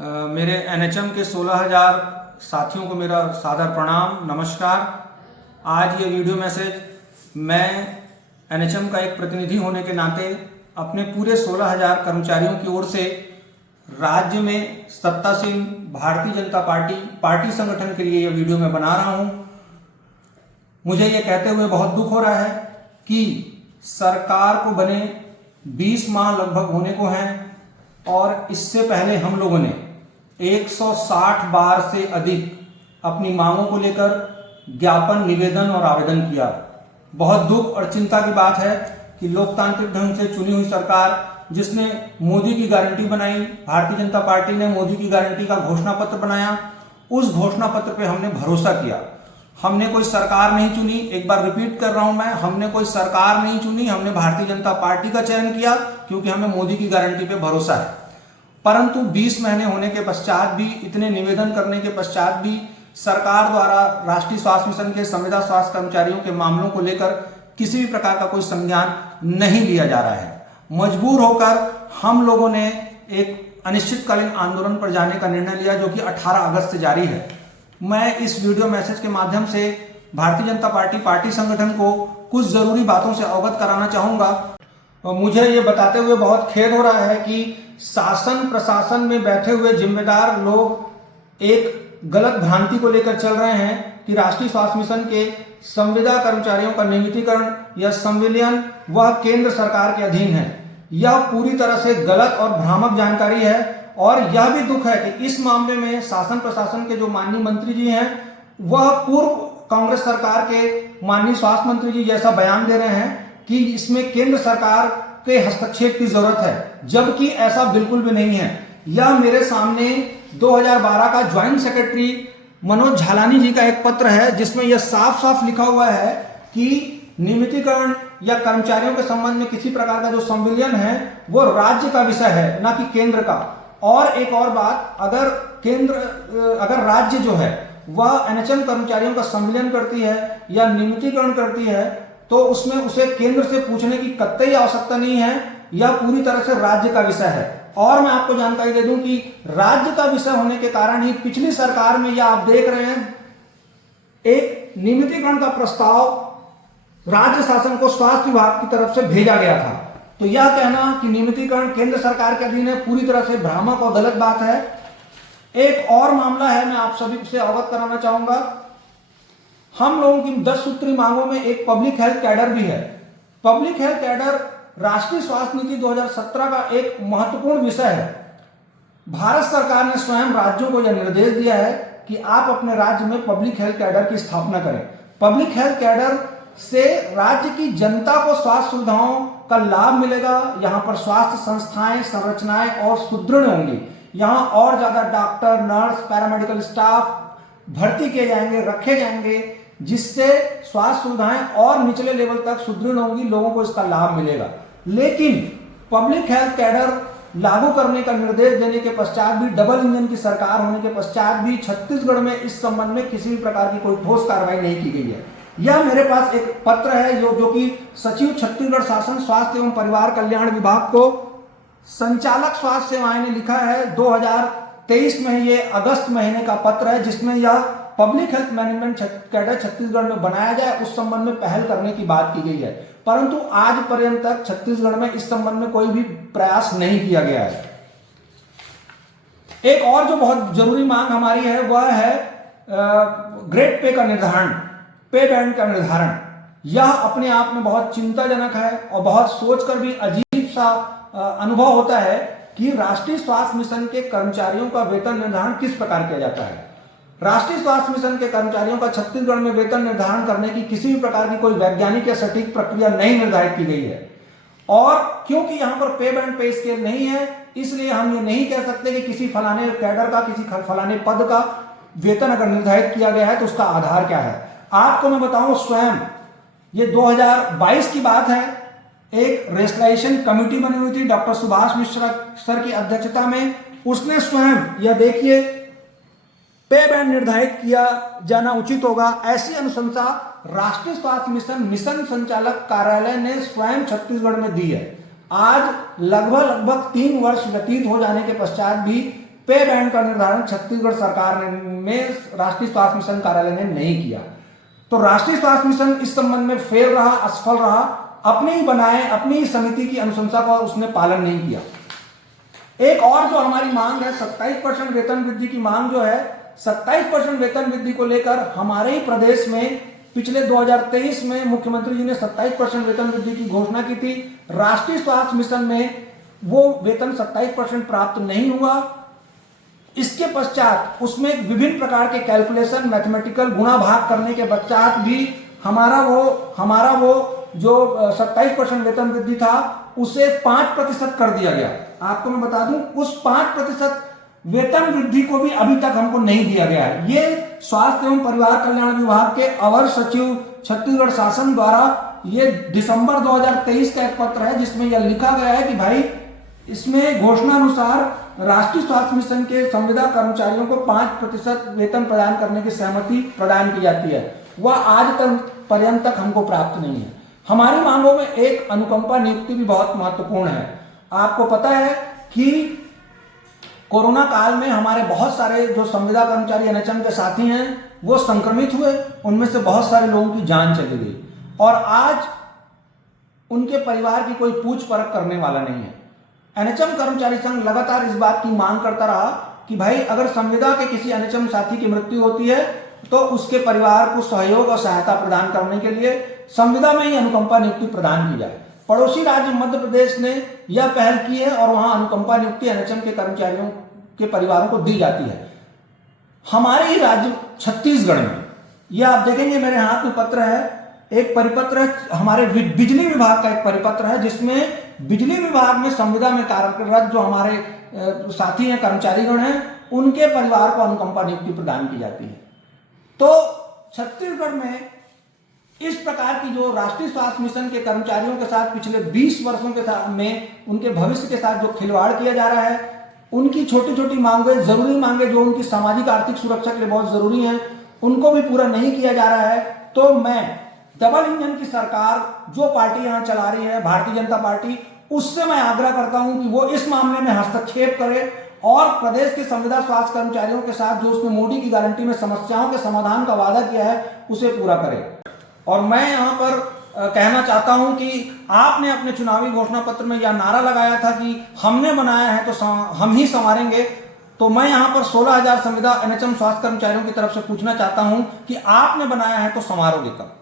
मेरे एनएचएम के 16,000 साथियों को मेरा सादर प्रणाम, नमस्कार। आज ये वीडियो मैसेज मैं एनएचएम का एक प्रतिनिधि होने के नाते अपने पूरे 16,000 कर्मचारियों की ओर से राज्य में सत्तासीन भारतीय जनता पार्टी संगठन के लिए ये वीडियो मैं बना रहा हूँ। मुझे ये कहते हुए बहुत दुख हो रहा है कि सरकार को बने 20 माह लगभग होने को हैं और इससे पहले हम लोगों ने 160 बार से अधिक अपनी मांगों को लेकर ज्ञापन, निवेदन और आवेदन किया। बहुत दुख और चिंता की बात है कि लोकतांत्रिक ढंग से चुनी हुई सरकार, जिसने मोदी की गारंटी बनाई, भारतीय जनता पार्टी ने मोदी की गारंटी का घोषणा पत्र बनाया, उस घोषणा पत्र पे हमने भरोसा किया। हमने कोई सरकार नहीं चुनी, एक बार रिपीट कर रहा हूं मैं, हमने कोई सरकार नहीं चुनी, हमने भारतीय जनता पार्टी का चयन किया क्योंकि हमें मोदी की गारंटी पे भरोसा है। परंतु 20 महीने होने के पश्चात भी, इतने निवेदन करने के पश्चात भी सरकार द्वारा राष्ट्रीय स्वास्थ्य मिशन के संविदा स्वास्थ्य कर्मचारियों के मामलों को लेकर किसी भी प्रकार का कोई संज्ञान नहीं लिया जा रहा है। मजबूर होकर हम लोगों ने एक अनिश्चितकालीन आंदोलन पर जाने का निर्णय लिया, जो कि 18 अगस्त से जारी है। मैं इस वीडियो मैसेज के माध्यम से भारतीय जनता पार्टी संगठन को कुछ जरूरी बातों से अवगत कराना चाहूंगा। मुझे ये बताते हुए बहुत खेद हो रहा है कि शासन प्रशासन में बैठे हुए जिम्मेदार लोग एक गलत भ्रांति को लेकर चल रहे हैं कि राष्ट्रीय स्वास्थ्य मिशन के संविदा कर्मचारियों का नियमितीकरण या संविलियन वह केंद्र सरकार के अधीन है। यह पूरी तरह से गलत और भ्रामक जानकारी है और यह भी दुख है कि इस मामले में शासन प्रशासन के जो माननीय मंत्री जी हैं, वह पूर्व कांग्रेस सरकार के माननीय स्वास्थ्य मंत्री जी जैसा बयान दे रहे हैं कि इसमें केंद्र सरकार के हस्तक्षेप की जरूरत है, जबकि ऐसा बिल्कुल भी नहीं है। यह मेरे सामने 2012 का ज्वाइंट सेक्रेटरी मनोज झालानी जी का एक पत्र है, जिसमें यह साफ साफ लिखा हुआ है कि नियमितीकरण या कर्मचारियों के संबंध में किसी प्रकार का जो संविलियन है वो राज्य का विषय है, ना कि केंद्र का। और एक और बात, अगर राज्य जो है वह एनएचएम कर्मचारियों का संविलियन करती है या नियमितीकरण करती है, तो उसमें उसे केंद्र से पूछने की कतई आवश्यकता नहीं है। यह पूरी तरह से राज्य का विषय है। और मैं आपको जानकारी दे दूं कि राज्य का विषय होने के कारण ही पिछली सरकार में, यह आप देख रहे हैं, एक नियमितीकरण का प्रस्ताव राज्य शासन को स्वास्थ्य विभाग की तरफ से भेजा गया था। तो यह कहना कि नियमितीकरण केंद्र सरकार के अधीन है, पूरी तरह से भ्रामक और गलत बात है। एक और मामला है, मैं आप सभी से अवगत कराना चाहूंगा। हम लोगों की 10 सूत्री मांगों में एक पब्लिक हेल्थ कैडर भी है। पब्लिक हेल्थ कैडर राष्ट्रीय स्वास्थ्य नीति 2017 का एक महत्वपूर्ण विषय है। भारत सरकार ने स्वयं राज्यों को यह निर्देश दिया है कि आप अपने राज्य में पब्लिक हेल्थ कैडर की स्थापना करें। पब्लिक हेल्थ कैडर से राज्य की जनता को स्वास्थ्य सुविधाओं का लाभ मिलेगा। यहाँ पर स्वास्थ्य संस्थाएं, संरचनाएं और सुदृढ़ होंगी। यहाँ और ज्यादा डॉक्टर, नर्स, पैरामेडिकल स्टाफ भर्ती किए जाएंगे, रखे जाएंगे, जिससे स्वास्थ्य सुविधाएं और निचले लेवल तक सुदृढ़ होंगी, लोगों को इसका लाभ मिलेगा। लेकिन पब्लिक हेल्थ कैडर लागू करने का निर्देश देने के पश्चात भी, डबल इंजन की सरकार होने के पश्चात भी छत्तीसगढ़ में इस संबंध में किसी भी प्रकार की कोई ठोस कार्रवाई नहीं की गई है। यह मेरे पास एक पत्र है जो कि सचिव छत्तीसगढ़ शासन स्वास्थ्य एवं परिवार कल्याण विभाग को संचालक स्वास्थ्य सेवाएं ने लिखा है। 2023 में ये अगस्त महीने का पत्र है, जिसमें यह public health management cadre Chhattisgarh में बनाया जाए, उस संबंध में पहल करने की बात की गई है। परंतु आज पर्यंत तक छत्तीसगढ़ में इस संबंध में कोई भी प्रयास नहीं किया गया है। एक और जो बहुत जरूरी मांग हमारी है, वह है ग्रेड पे का निर्धारण, पे बैंड का निर्धारण। यह अपने आप में बहुत चिंताजनक है और बहुत सोचकर भी अजीब सा अनुभव होता है कि राष्ट्रीय स्वास्थ्य मिशन के कर्मचारियों का वेतन निर्धारण किस प्रकार किया जाता है। राष्ट्रीय स्वास्थ्य मिशन के कर्मचारियों का छत्तीसगढ़ में वेतन निर्धारण करने की किसी भी प्रकार की कोई वैज्ञानिक या सटीक प्रक्रिया नहीं निर्धारित की गई है। और क्योंकि यहाँ पर पे बैंड पे स्केल नहीं है, इसलिए हम ये नहीं कह सकते कि किसी फलाने कैडर का, किसी फलाने पद का वेतन अगर निर्धारित किया गया है तो उसका आधार क्या है। आपको मैं बताऊं, स्वयं ये 2022 की बात है, एक रेशलाइजेशन कमेटी बनी हुई थी डॉक्टर सुभाष मिश्रा सर की अध्यक्षता में। उसने स्वयं, यह देखिए, पे बैंड निर्धारित किया जाना उचित होगा, ऐसी अनुशंसा राष्ट्रीय स्वास्थ्य मिशन संचालक कार्यालय ने स्वयं छत्तीसगढ़ में दी है। आज लगभग 3 वर्ष व्यतीत हो जाने के पश्चात भी पे बैंड का निर्धारण छत्तीसगढ़ सरकार में राष्ट्रीय स्वास्थ्य मिशन कार्यालय ने नहीं किया। तो राष्ट्रीय स्वास्थ्य मिशन इस संबंध में फेल रहा, असफल रहा, अपने ही बनाए अपनी ही समिति की अनुशंसा का उसने पालन नहीं किया। एक और जो हमारी मांग है 27% वेतन वृद्धि की मांग जो है, 27% वेतन वृद्धि को लेकर हमारे ही प्रदेश में पिछले 2023 में मुख्यमंत्री जी ने 27% वेतन वृद्धि की घोषणा की थी। राष्ट्रीय स्वास्थ्य मिशन में वो वेतन 27% प्राप्त नहीं हुआ। इसके पश्चात उसमें विभिन्न प्रकार के कैलकुलेशन, मैथमेटिकल गुणा भाग करने के पश्चात भी हमारा वो जो 27% वेतन वृद्धि था उसे 5% कर दिया गया। आपको मैं बता दूं, उस 5% वेतन वृद्धि को भी अभी तक हमको नहीं दिया गया है। ये स्वास्थ्य एवं परिवार कल्याण विभाग के अवर सचिव छत्तीसगढ़ शासन द्वारा ये दिसंबर 2023 का एक पत्र है जिसमें यह लिखा गया है कि भाई इसमें घोषणा अनुसार राष्ट्रीय स्वास्थ्य मिशन के संविदा कर्मचारियों को 5% वेतन प्रदान करने की सहमति प्रदान की जाती है। वह आज तक पर्यंत तक हमको प्राप्त नहीं है। हमारी मांगों में एक अनुकंपा नियुक्ति भी बहुत महत्वपूर्ण है। आपको पता है कि कोरोना काल में हमारे बहुत सारे जो संविदा कर्मचारी एनएचएम के साथी हैं वो संक्रमित हुए, उनमें से बहुत सारे लोगों की जान चली गई और आज उनके परिवार की कोई पूछ परख करने वाला नहीं है। एनएचएम कर्मचारी संघ लगातार इस बात की मांग करता रहा कि भाई अगर संविदा के किसी एनएचएम साथी की मृत्यु होती है तो उसके परिवार को सहयोग और सहायता प्रदान करने के लिए संविदा में ही अनुकंपा नियुक्ति प्रदान की जाए। पड़ोसी राज्य मध्य प्रदेश ने यह पहल की है और वहां अनुकंपा नियुक्ति एनएचएम के कर्मचारियों के परिवारों को दी जाती है। हमारे ही राज्य छत्तीसगढ़ में यह आप देखेंगे मेरे हाथ में पत्र है, एक परिपत्र है, हमारे बिजली विभाग का एक परिपत्र है जिसमें बिजली विभाग में संविदा में कार्यरत जो हमारे साथी हैं, कर्मचारीगण हैं, उनके परिवार को अनुकंपा नियुक्ति प्रदान की जाती है। तो छत्तीसगढ़ में इस प्रकार की जो राष्ट्रीय स्वास्थ्य मिशन के कर्मचारियों के साथ पिछले 20 वर्षों के साथ में उनके भविष्य के साथ जो खिलवाड़ किया जा रहा है, उनकी छोटी छोटी मांगें, जरूरी मांगें जो उनकी सामाजिक आर्थिक सुरक्षा के लिए बहुत जरूरी हैं, उनको भी पूरा नहीं किया जा रहा है। तो मैं डबल इंजन की सरकार जो पार्टी यहां चला रही है, भारतीय जनता पार्टी, उससे मैं आग्रह करता हूं कि वो इस मामले में हस्तक्षेप करे और प्रदेश के संविदा स्वास्थ्य कर्मचारियों के साथ जो उसने मोदी की गारंटी में समस्याओं के समाधान का वादा किया है उसे पूरा करे। और मैं यहाँ पर कहना चाहता हूं कि आपने अपने चुनावी घोषणा पत्र में यह नारा लगाया था कि हमने बनाया है तो हम ही संवारेंगे। तो मैं यहाँ पर 16,000 संविदा एनएचएम स्वास्थ्य कर्मचारियों की तरफ से पूछना चाहता हूं कि आपने बनाया है तो संवारोगे कब?